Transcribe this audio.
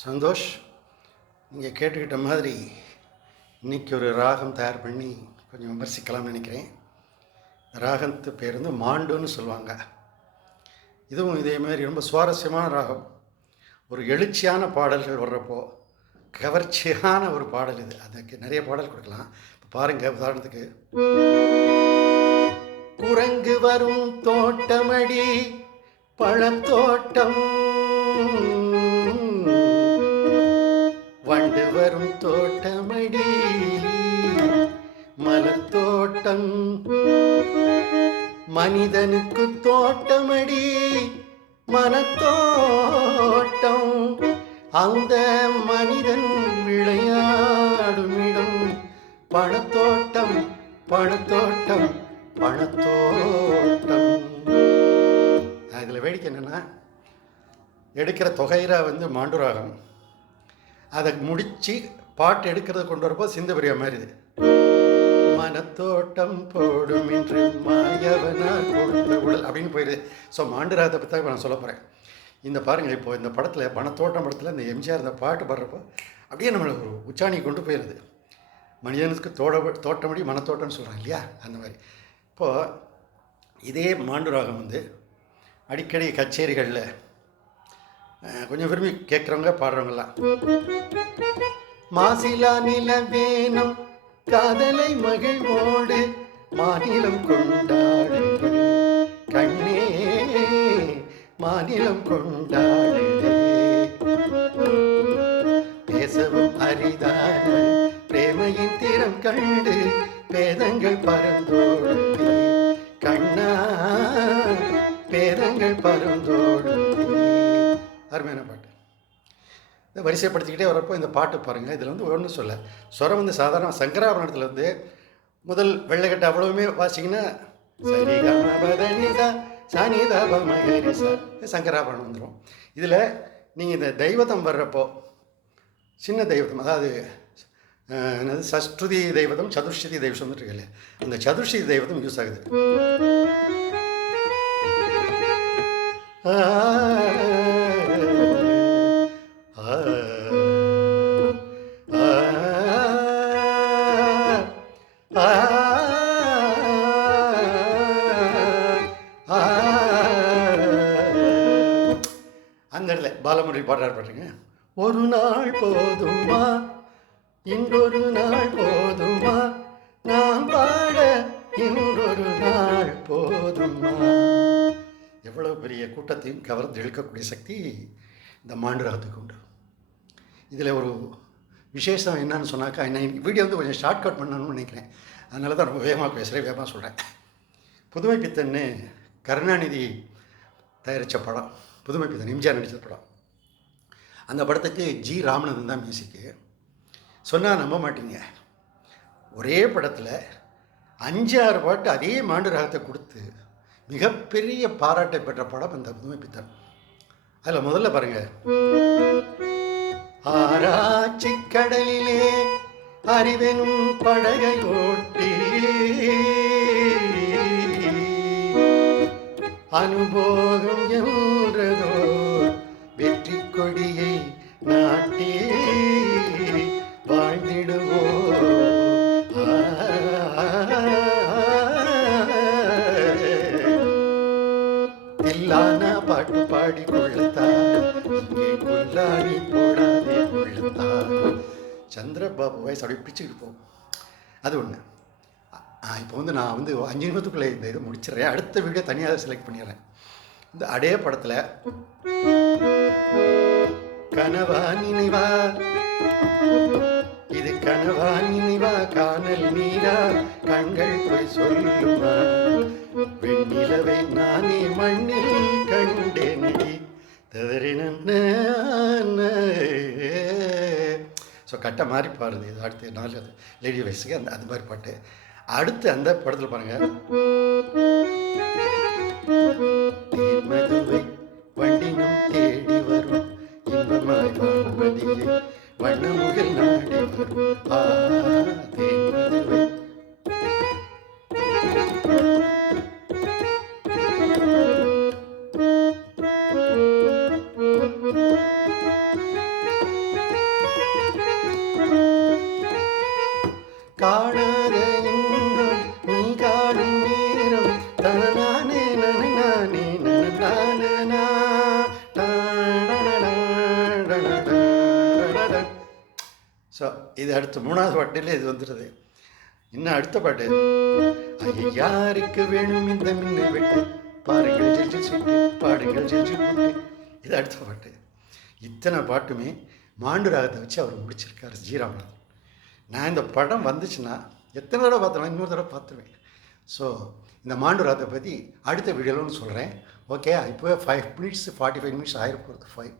சந்தோஷ், நீங்கள் கேட்டுக்கிட்ட மாதிரி இன்றைக்கி ஒரு ராகம் தயார் பண்ணி கொஞ்சம் விமர்சிக்கலாம்னு நினைக்கிறேன். ராகத்து பேர் வந்து மாண்டுன்னு சொல்லுவாங்க. இதுவும் இதேமாரி ரொம்ப சுவாரஸ்யமான ராகம். ஒரு எழுச்சியான பாடல்கள் வர்றப்போ கவர்ச்சியான ஒரு பாடல் இது. அதுக்கு நிறைய பாடல் கொடுக்கலாம். இப்போ பாருங்கள், உதாரணத்துக்கு குரங்கு வரும் தோட்டமடி பழத்தோட்டம், வண்டு வரும் தோட்டமடி மலர் தோட்டம், மனிதனுக்கு தோட்டமடி மனத்தோட்டம், அந்த மனிதன் விளையாடும் இடம் பழத்தோட்டம் பழத்தோட்டம் பழத்தோட்டம். இதில் வேடிக்கை என்னென்னா, எடுக்கிற தொகைரா வந்து மாண்டுராகம், அதை முடித்து பாட்டு எடுக்கிறத கொண்டு வரப்போ சிந்தபிரியா மாதிரி இது. மனத்தோட்டம் போடும் என்று மாயவனார் கொடுத்த உடல் அப்படின்னு போயிடுது. ஸோ மாண்டுராகத்தை பற்றி தான் நான் சொல்ல போகிறேன். இந்த பாருங்கள், இப்போது இந்த படத்தில் மனத்தோட்டம் படத்தில் இந்த எம்ஜிஆர் இந்த பாட்டு பாடுறப்போ அப்படியே நம்மளை ஒரு உச்சாணி கொண்டு போயிடுது. மனிதனுக்கு தோட்டமடி மனத்தோட்டம்னு சொல்கிறாங்க இல்லையா, அந்த மாதிரி. இப்போது இதே மாண்டுராகம் வந்து அடிக்கடி கச்சேரிகளில் கொஞ்சம் விரும்பி கேட்குறவங்க பாடுறவங்கலாம், மாசிலா நிலவேனும் காதலை மகிழ்வோடு மாநிலம் கொண்டாடு கண்ணே மாநிலம் கொண்டாடு, பேசவும் அரிதான பிரேமையின் திறம் கண்டு பேதங்கள் பரந்தோடு கண்ணா பேதங்கள் பரந்தோடு. அருமையான பாட்டு. இதை வரிசைப்படுத்திக்கிட்டே வரப்போ இந்த பாட்டு பாருங்கள். இதில் வந்து ஒன்றும் சொல்ல, ஸ்வரம் வந்து சாதாரண சங்கராபரணத்தில் வந்து முதல் வெள்ளைக்கட்டை அவ்வளவுமே வாசிங்கன்னா சரிகமபதனிதா சனிதபமகரிசா சங்கராபரணம் வந்துடும். இதில் நீங்கள் இந்த தெய்வதம் வர்றப்போ சின்ன தெய்வதம், அதாவது என்னது சஷ்டுதி தெய்வதம் சதுர்ஸ்ருதி தெய்வம் வந்துட்டு இல்லையா, அந்த சதுர்ஸ்ருதி தெய்வதம் யூஸ் ஆகுது. அந்த இடத்துல பாலமுரளி பாடுறார் பாருங்க, ஒரு நாள் போதுமா இன்றொரு நாள் போதுமா நாம் பாட இன்றொரு நாள் போதுமா. எவ்வளோ பெரிய கூட்டத்தையும் கவர்ந்து இழுக்கக்கூடிய சக்தி இந்த மாண்டுராகத்துக்கு உண்டு. இதில் ஒரு விசேஷம் என்னன்னு சொன்னாக்கா, என்ன வீடியோ வந்து கொஞ்சம் ஷார்ட்கட் பண்ணணும்னு நினைக்கிறேன், அதனால தான் ரொம்ப வேகமாக பேசுகிறேன், வேகமாக சொல்கிறேன். புதுமை பித்தன்னு கருணாநிதி தயாரித்த படம், புதுமை பித்தன் எம்ஜிஆர் நடித்த படம். அந்த படத்துக்கு ஜி ராமநாதன் தான் மியூசிக்கு. சொன்னால் நம்ப மாட்டீங்க, ஒரே படத்தில் 5-6 பாட்டு அதே மாண்டுராகத்தை கொடுத்து மிகப்பெரிய பாராட்டை பெற்ற படம் அந்த புதுமை பித்தன். அதில் முதல்ல பாருங்கள், ஆராய்ச்சி கடலிலே அறிவெனும் படகை ஓட்டி அனுபோகம் என்றதோ வெற்றி கொடியை நாட்டி வாழ்ந்திடுவோ, இல்லான பாட்டு பாடி கொள்ளத்தான் இங்கே கொல்லாடி போடாதே கொள்ளத்தான். சந்திரபாபு வயசு அப்படி பிச்சுக்கிட்டு போகும். அது ஒன்று. இப்போ வந்து நான் வந்து 5 நிமிஷத்துக்குள்ளே இந்த இதை முடிச்சிடுறேன். அடுத்த வீடியோ தனியாக செலக்ட் பண்ணிடுறேன். இந்த அடே படத்தில் கனவா நினைவா இது கனவா நினைவா காணல் நீரா கண்கள் போய் சொல்லுமா வெண்ணிலவை நானே மண்ணில் கண்டேனடி தவறின. ஸோ கட்டை மாதிரி பாடுது. இது அடுத்த 4 லேடி வயசுக்கு அந்த அது மாதிரி பாட்டு. அடுத்து அந்த படத்தில் பாருங்கள், மதுவை வண்டினம் தேடி வரும் இன்பமாய் வாழ்வதிலே வண்ணமுகில் நாடி வரும் மதுவை. காணாத இன்பம் நீ காணும் நேரம் தனநானே நனநானே நனநானனா. ஸோ இது அடுத்து 3வது பாட்டில் இது வந்துடுது. இன்னும் அடுத்த பாட்டு, ஐயா யாருக்கு வேணும் இந்த மின்னல் வெட்டு, பாருங்கள் ஜெயிச்சு சுட்டு, பாடுங்கள் ஜெயிச்சு புட்டு. இது அடுத்த பாட்டு. இத்தனை பாட்டுமே மாண்டு ராகத்தை வச்சு அவர் முடிச்சிருக்காரு ஜி ராமநாதன். நான் இந்த படம் வந்துச்சுன்னா எத்தனை தடவை பார்த்தேன், இன்னொரு தடவை பார்த்துருவேன். ஸோ இந்த மாண்டு ராகத்தை பற்றி அடுத்த வீடியோவில் சொல்கிறேன். ஓகே, இப்போ 5 minutes 45 minutes ஆகிருப்போம். 5